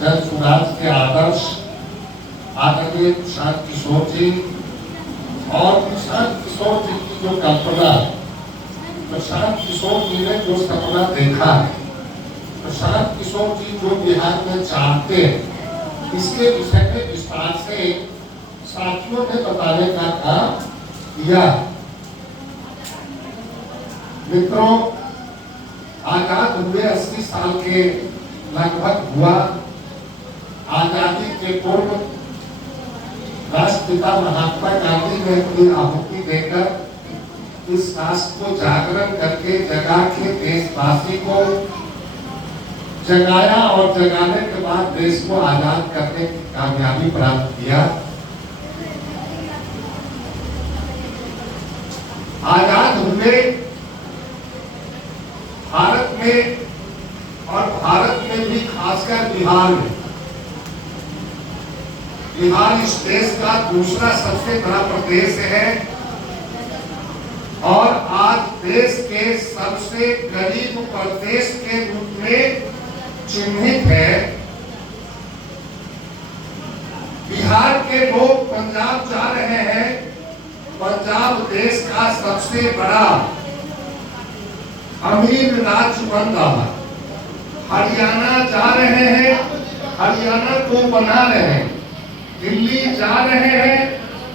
जन सुराज के आदर्श आदरणीय प्रशांत किशोर जी और प्रशांत किशोर जी की जो कल्पना, प्रशांत किशोर जी ने जो सपना देखा है, प्रशांत किशोर जी जो बिहार में चाहते हैं, इसके विषय में विस्तार से साथियों ने बताने का काम किया। मित्रों, आजाद हुए 80 साल के लगभग हुआ। आजादी के पूर्व राष्ट्रपिता महात्मा गांधी ने अपनी आहुति देकर इस राष्ट्र को जागरण करके जगा के देशवासी को जगाया और जगाने के बाद देश को आजाद करने की कामयाबी प्राप्त किया। आजाद हुए भारत में और भारत में भी खासकर बिहार में। बिहार इस देश का दूसरा सबसे बड़ा प्रदेश है और आज देश के सबसे गरीब प्रदेश के रूप में चिन्हित है। बिहार के लोग पंजाब जा रहे हैं। पंजाब देश का सबसे बड़ा अमीर राज्य बन रहा। हरियाणा जा रहे हैं, हरियाणा को बना रहे हैं। दिल्ली जा रहे हैं,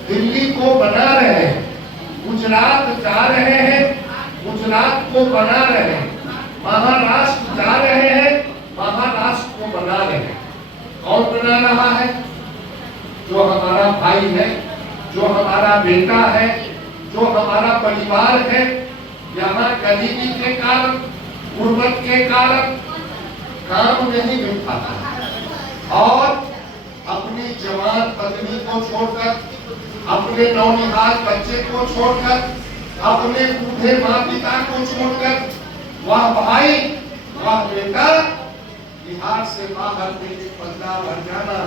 दिल्ली को बना रहे हैं। गुजरात जा रहे हैं, गुजरात को बना रहे हैं। महाराष्ट्र जा रहे हैं, महाराष्ट्र को बना रहे हैं। कौन बना रहा है? जो हमारा भाई है, जो हमारा बेटा है, जो हमारा परिवार है। यहाँ गरीबी के कारण, गुर्बत के कारण काम नहीं मिल पाता और अपनी जवान पत्नी को छोड़कर, अपने नौनिहाल बच्चे को छोड़कर, अपने बूढ़े माँ पिता को छोड़कर वह भाई, वह बेटा बिहार से बाहर दिल्ली, पंजाब, हरियाणा,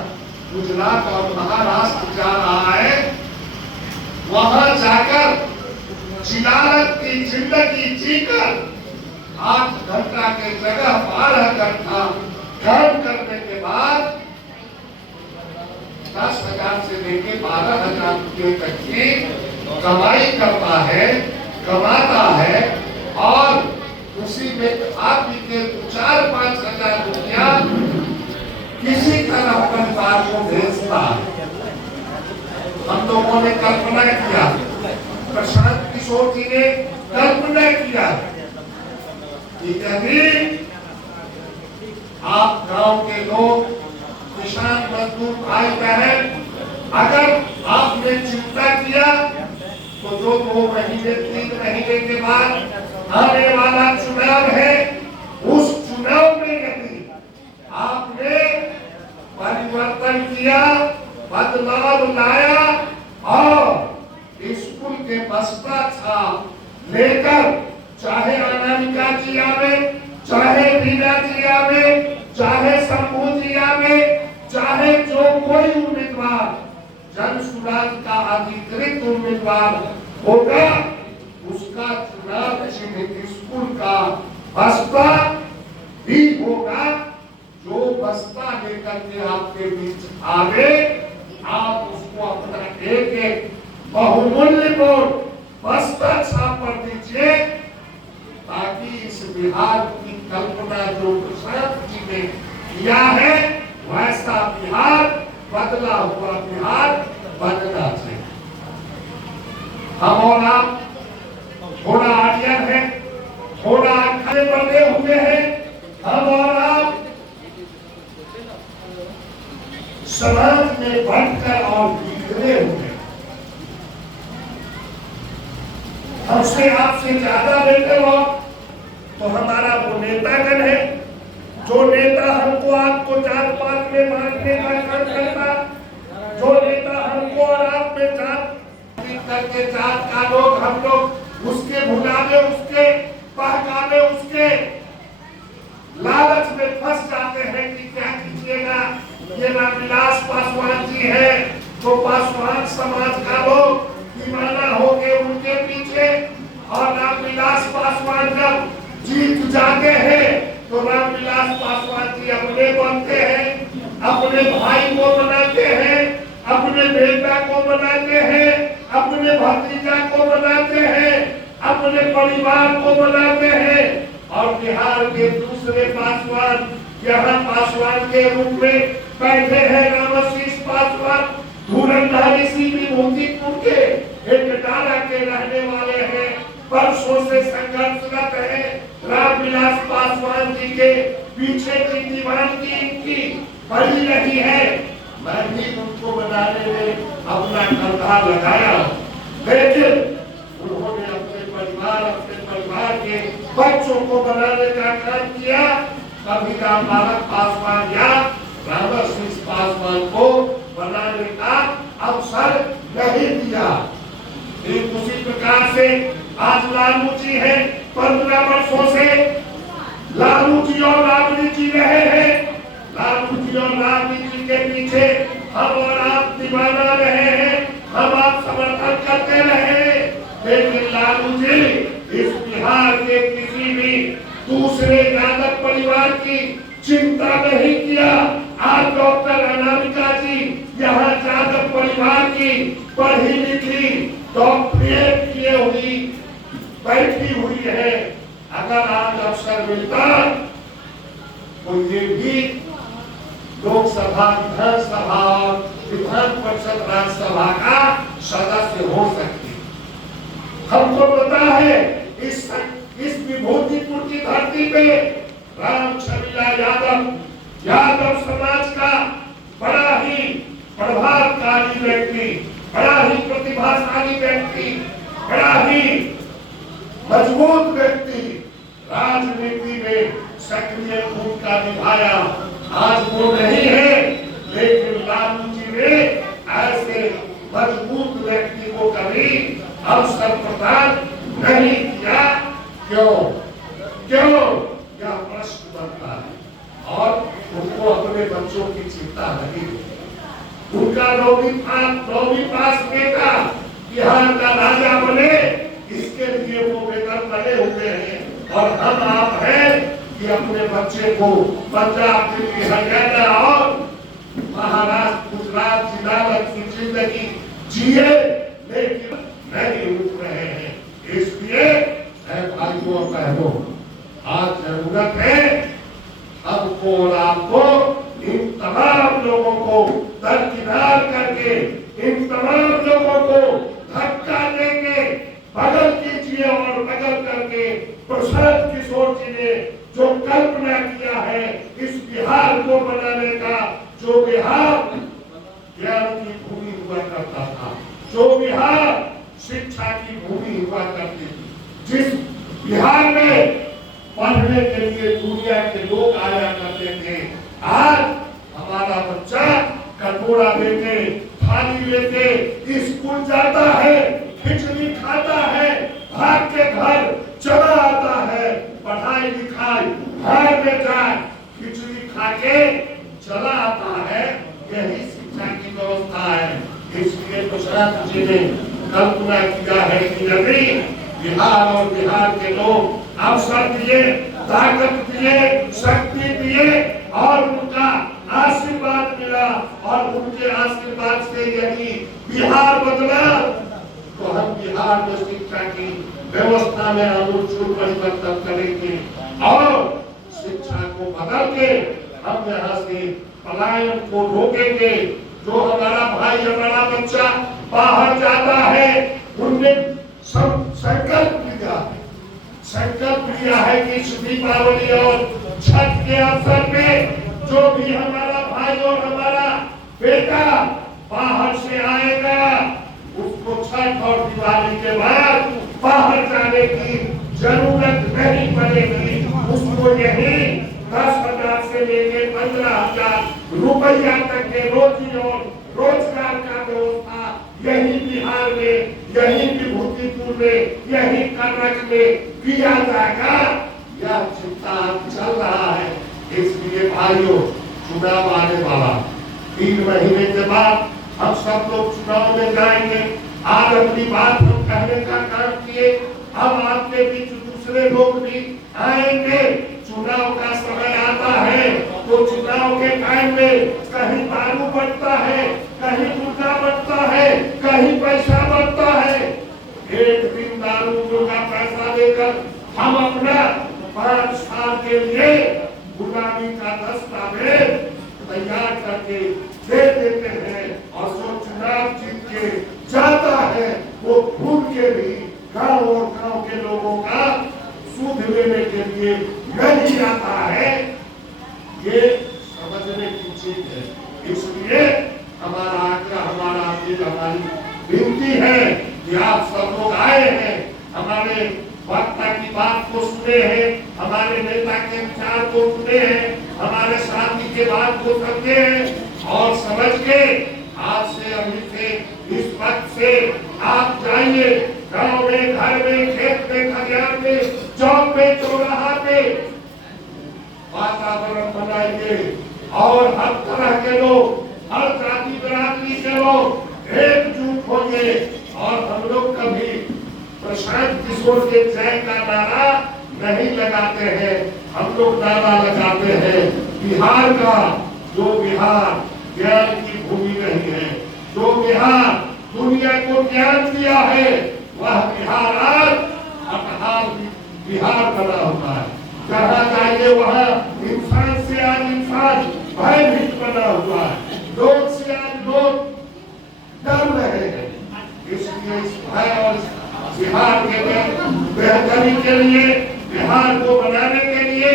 गुजरात और महाराष्ट्र जा रहा है। वहां जाकर जिलालत की जिंदगी जीकर 8 घंटा के जगह 12 घंटा काम करने के बाद 10,000 से लेकर 12,000 रुपये तक की कमाई करता है, कमाता है और उसी में खा पी के 4-5 हजार रुपया किसी तरह परिवार को भेजता है। हम लोगों ने कल्पना किया, प्रशांत किशोर जी ने कल्पना किया कि यदि आप गांव के लोग, किसान मजदूर भाई बहन, अगर आपने चिंता किया तो जो 2 महीने 3 महीने के बाद आने वाला चुनाव है, उस चुनाव में यदि आपने परिवर्तन किया, बदलाव लाया और स्कूल के बस्ता था लेकर, चाहे अनामिका जी आवे, चाहे बीना जी आवे, चाहे शंभू जी आवे, चाहे जो कोई उम्मीदवार जन सुराज का अधिकृत उम्मीदवार होगा, उसका चुनाव चिन्ह स्कूल का बस्ता भी होगा। जो बस्ता लेकर के आपके बीच आवे, आप उसको अपना एक बहुमूल्य वोट बस्ता छाप कर दीजिए, ताकि इस बिहार की कल्पना जो प्रशांत जी ने किया है, वैसा बिहार, बदला हुआ बिहार बनना चाहिए। हम और आप थोड़ा आडियन है, थोड़ा आंखें बंधे हुए हैं। हम और आप समाज में बढ़कर और बिखरे हुए, हमसे आपसे ज्यादा बेहतर हो तो हमारा वो नेतागण है, जो नेता हमको आपको जात पात में बांटने का काम करता, जो नेता हमको और आप में जात करके जात का लोग, हम लोग उसके भुलावे, उसके बहकावे, उसके लालच में फंस जाते हैं कि क्या कीजिएगा, ये रामविलास पासवान जी है, तो पासवान समाज का लोग दीवाना हो गए उनके पीछे, और रामविलास पासवान जब जीत जाते हैं तो रामविलास पासवान जी अपने बनते हैं। अपने भाई को बनाते हैं, अपने बेटा को बनाते हैं, अपने भतीजा को बनाते हैं, अपने परिवार को बनाते हैं। और बिहार के दूसरे पासवान यहाँ पासवान के रूप में बैठे हैं रामाशीष पासवान, धुरंधारी सी विभूतिपुर के एक डाला के रहने वाले हैं, वर्षों से संघर्षरत है। रामविलास पासवान जी के पीछे की दीवानगी इनकी बड़ी रही है। मैं भी उनको बनाने में अपना कंधा लगाया, लेकिन उन्होंने अपने परिवार के बच्चों को बनाने का काम किया। कभी रामबालक पासवान या रामाशीष पासवान को बनाने का अवसर नहीं दिया। एक उसी प्रकार से आज लालू जी है, 15 वर्षों से लालू जी और राबड़ी जी रहे हैं। लालू जी और राबड़ी जी के पीछे हम और आप दीवाना रहे हैं, हम आप समर्थन करते रहे। लेकिन लालू जी इस बिहार के किसी भी दूसरे यादव परिवार की चिंता नहीं किया। आज डॉक्टर अनामिका जी यहाँ यादव परिवार की पढ़ी लिखी डॉक्टरेट किए हुई बैठी हुई है। अगर आज अवसर मिलता तो ये भी लोकसभा, विधानसभा और विधान परिषद राज्यसभा का सदस्य हो सकती। हमको पता है इस विभूतिपुर की धरती पे राम छविला यादव समाज का बड़ा ही प्रभावकारी व्यक्ति, बड़ा ही प्रतिभाशाली व्यक्ति, बड़ा ही मजबूत व्यक्ति राजनीति में सक्रिय भूमिका निभाया। आज वो नहीं है, लेकिन लालू जी ने ऐसे मजबूत व्यक्ति को कभी अवसर प्रदान नहीं किया। क्यों यह प्रश्न बनता है। और उनको अपने बच्चों की चिंता नहीं है। उनका 9वीं पास बेटा बिहार का राजा बने, इसके लिए वो बेहतर लगे हुए हैं। और हम आप हैं कि अपने बच्चे को पंजाब, दिल्ली, हरियाणा और महाराष्ट्र, गुजरात की जिंदगी जिए, लेकिन नहीं रुक रहे हैं। इसलिए भाइयों और बहनों, आज जरूरत है हमको और आपको इन तमाम लोगों को दरकिनार करके, इन तमाम लोगों को धक्का देके बगल कीजिए। और बगल करके प्रशांत किशोर जी ने जो कल्पना किया है इस बिहार को बनाने का, जो बिहार ज्ञान की भूमि हुआ करता था, जो बिहार शिक्षा की भूमि हुआ करती थी, जिस बिहार में पढ़ने के लिए दुनिया के लोग आया करते थे, आज हमारा बच्चा कटोरा लेके, थाली लेके स्कूल जाता है, खिचड़ी खाता है, भाग के घर चला आता है, पढ़ाई लिखाई घर में जाए, खिचड़ी खा के चला आता है। यही शिक्षा की व्यवस्था है। इसलिए प्रशांत जी ने कल्पना किया है कि यदि बिहार और बिहार के लोग अवसर दिए, ताकत दिए, शक्ति दिए और उनका आशीर्वाद मिला, और उनके आशीर्वाद से यदि बिहार बदला, तो हम बिहार में शिक्षा की व्यवस्था में आमूल परिवर्तन करेंगे और शिक्षा को बदल के हम यहाँ से पलायन को रोकेंगे। जो हमारा भाई, हमारा बच्चा बाहर जाता है, उनने संकल्प लिया है कि इस दीपावली और छठ के अवसर में जो भी हमारा भाई और हमारा बेटा बाहर से आएगा, उसको छठ और दिवाली के बाद बाहर जाने की जरूरत नहीं पड़ेगी। उसको यही 10,000 से लेकर 15,000 रुपया तक के रोजी और रोजगार का व्यवस्था यही बिहार में, यही विभूतिपुर में, यही कर्नाटक में किया जाएगा। यह चिंता चल रहा है। इसलिए भाइयों, चुनाव आने वाला 3 महीने के बाद हम सब लोग चुनाव में जाएंगे। आज अपनी बात हम कहने का काम किए, अब आपके बीच दूसरे लोग भी आएंगे। चुनाव का समय आता है, तो चुनाव के टाइम में कहीं दारू बढ़ता है, कहीं मुर्गा बढ़ता है, कहीं पैसा बढ़ता है। एक दिन दारू मुर्गा पैसा देकर हम अपना 5 साल के लिए गुलामी का दस्तावेज तैयार करके दे देते हैं और जो चुनाव जीत के जाता है वो भूल के भी गांव और गांव के लोगों का सूद लेने के लिए नहीं आता है। ये समझने की चीज है। इसलिए हमारा आग्रह, हमारा अपील, हमारी विनती है कि आप सब लोग आए हैं, हमारे वक्ता की बात को सुने हैं, हमारे नेता के विचार को सुने हैं, हमारे साथी के बात को समझे हैं और समझ के आज से अभी से इस वक्त से आप जाइए गांव में, घर में, खेत में, खलिहान में, चौक पे, चौराहा पे वातावरण बनाइए और हर तरह के लोग, हर जाति बिरादरी के लोग एकजुट होंगे और हम लोग कभी प्रशांत किशोर के जय का नारा नहीं लगाते हैं, हम लोग नारा लगाते हैं बिहार का, जो बिहार ज्ञान की भूमि नहीं है, जो बिहार दुनिया को ज्ञान दिया है, वह बिहार आज अपहार बिहार बना हुआ है। जहाँ जाइए वहाँ इंसान से आज इंसान भयभीत बना हुआ है, लोग से आज लोग डर रहे हैं। इसलिए इस भय और बिहार के बेहतरी के लिए, बिहार को बनाने के लिए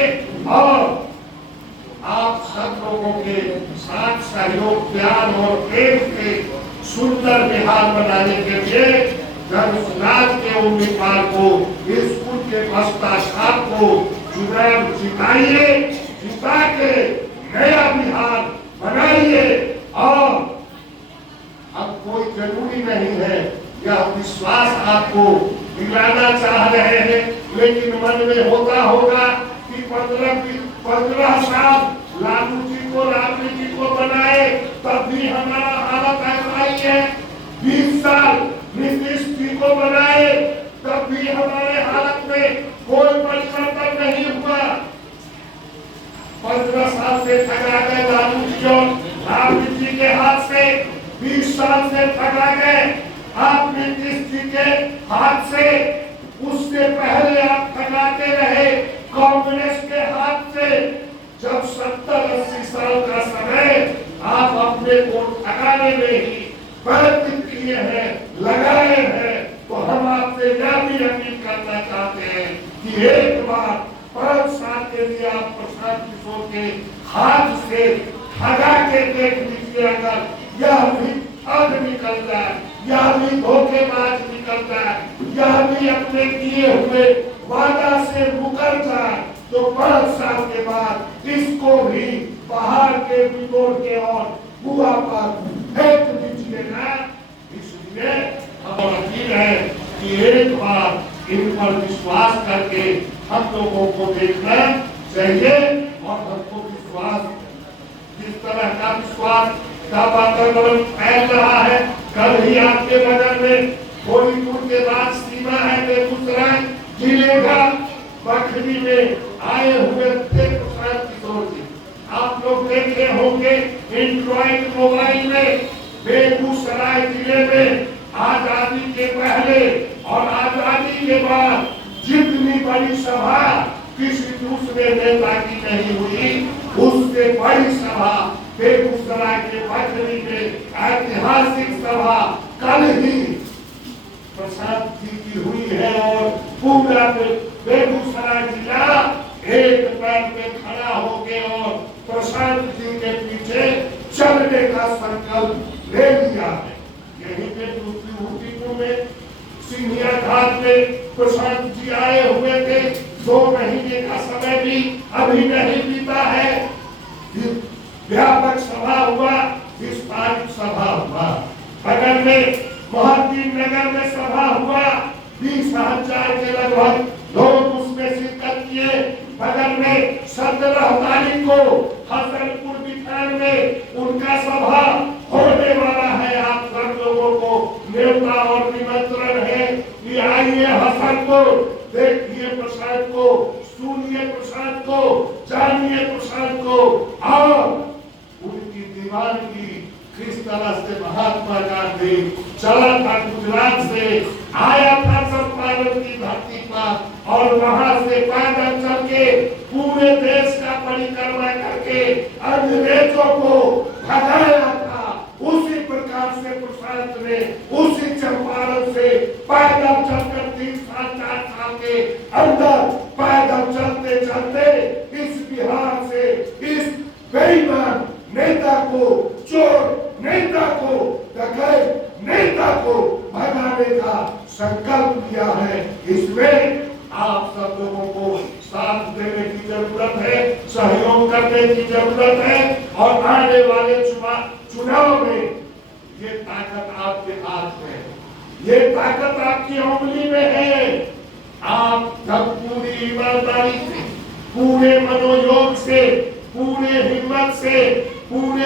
और आप सब लोगों के साथ सहयोग, प्यार और प्रेम से सुंदर बिहार बनाने के लिए जनसुराज के उम्मीदवार को, स्कूल के भ्रष्टाचार को चुनाव जिताइए, जिता के नया बिहार बनाइए। और अब कोई जरूरी नहीं है, यह विश्वास आपको दिलाना चाह रहे हैं, लेकिन मन में होता होगा कि 15 साल लालू जी को, राबड़ी जी को बनाए तब भी हमारा हालत ऐसा ही है, 20 साल नीतीश जी को बनाए तब भी हमारे हालत में कोई परिवर्तन नहीं हुआ। 15 साल से ठगा गए लालू जी और राबड़ी जी के हाथ से, 20 साल से ठगा गए आप नीतीश जी के हाथ से, उससे पहले आप ठगाते रहे कांग्रेस के हाथ से। जब 70-80 साल का समय आप अपने को ठगाने में ही व्यतीत किए हैं, लगाए हैं, तो हम आपसे यह भी अपील करना चाहते हैं कि एक बार 5 साल के लिए आप प्रशांत किशोर के हाथ से ठगा के देख लीजिए। अगर यह भी ठग निकल जाए, यह भी धोखेबाज निकल जाए, यह भी अपने किए हुए वादा से मुकर जाए, तो 5 साल के बाद इसको भी बाहर के बिगोड़ के और कुआ पर फेंक दीजिएगा। इसलिए हमारा अपील है कि एक बार इन पर विश्वास करके हम लोगों को देखना चाहिए और हमको विश्वास, जिस तरह का विश्वास का वातावरण फैल रहा है, कल ही आपके बगल में थोड़ी दूर के बाद सीमा है बेगूसराय जिले का बखरी में आए हुए थे प्रशांत किशोर जी। आप लोग देखे होंगे एंड्रॉइड मोबाइल में बेगूसराय जिले में आजादी के पहले और आजादी के बाद जितनी बड़ी सभा किसी दूसरे नेता की नहीं हुई, उससे बड़ी सभा बेगूसराय के बखरी में ऐतिहासिक सभा कल ही प्रशांत जी की हुई है और पूरा बेगूसराय जिला एक पैर पे खड़ा हो गए और प्रशांत जी के पीछे चलने का संकल्प ले लिया है। यही पे दूसरी में सिंधिया घाट में प्रशांत जी आए हुए थे, 2 महीने का समय भी अभी नहीं बीता है। व्यापक सभा हुआ, विस्तारित सभा हुआ, बगल में मोहद्दीन नगर में सभा हुआ, 20,000 के लगभग लोग उसमें शिरकत किए। बगल में 17 तारीख को हसनपुर बिठान में उनका सभा होने वाला है। आप सब लोगों को न्योता और निमंत्रण है कि आइए हसनपुर, देखिए प्रसाद को, सुनिए प्रसाद को, जानिए प्रसाद को। निर्माण की। किस तरह से महात्मा गांधी चला था, गुजरात से आया था चंपारण की धरती पर और वहां से पैदल चल के पूरे देश का परिक्रमा करके अंग्रेजों को भगाया था। उसी प्रकार से प्रशांत ने उसी चंपारण से पैदल चलकर 3 साल 4 साल के अंदर पैदल चलते चलते इस बिहार से इस बेईमान नेता को, चोर नेता को, डकैत नेता को भगाने का संकल्प लिया है। इसमें आप सब लोगों को साथ देने की जरूरत है, सहयोग करने की जरूरत है और आने वाले चुनाव में ये ताकत आपके हाथ में है, ये ताकत आपकी उंगली में है। आप जब पूरी ईमानदारी से, पूरे मनोयोग से, पूरे हिम्मत से, पूरे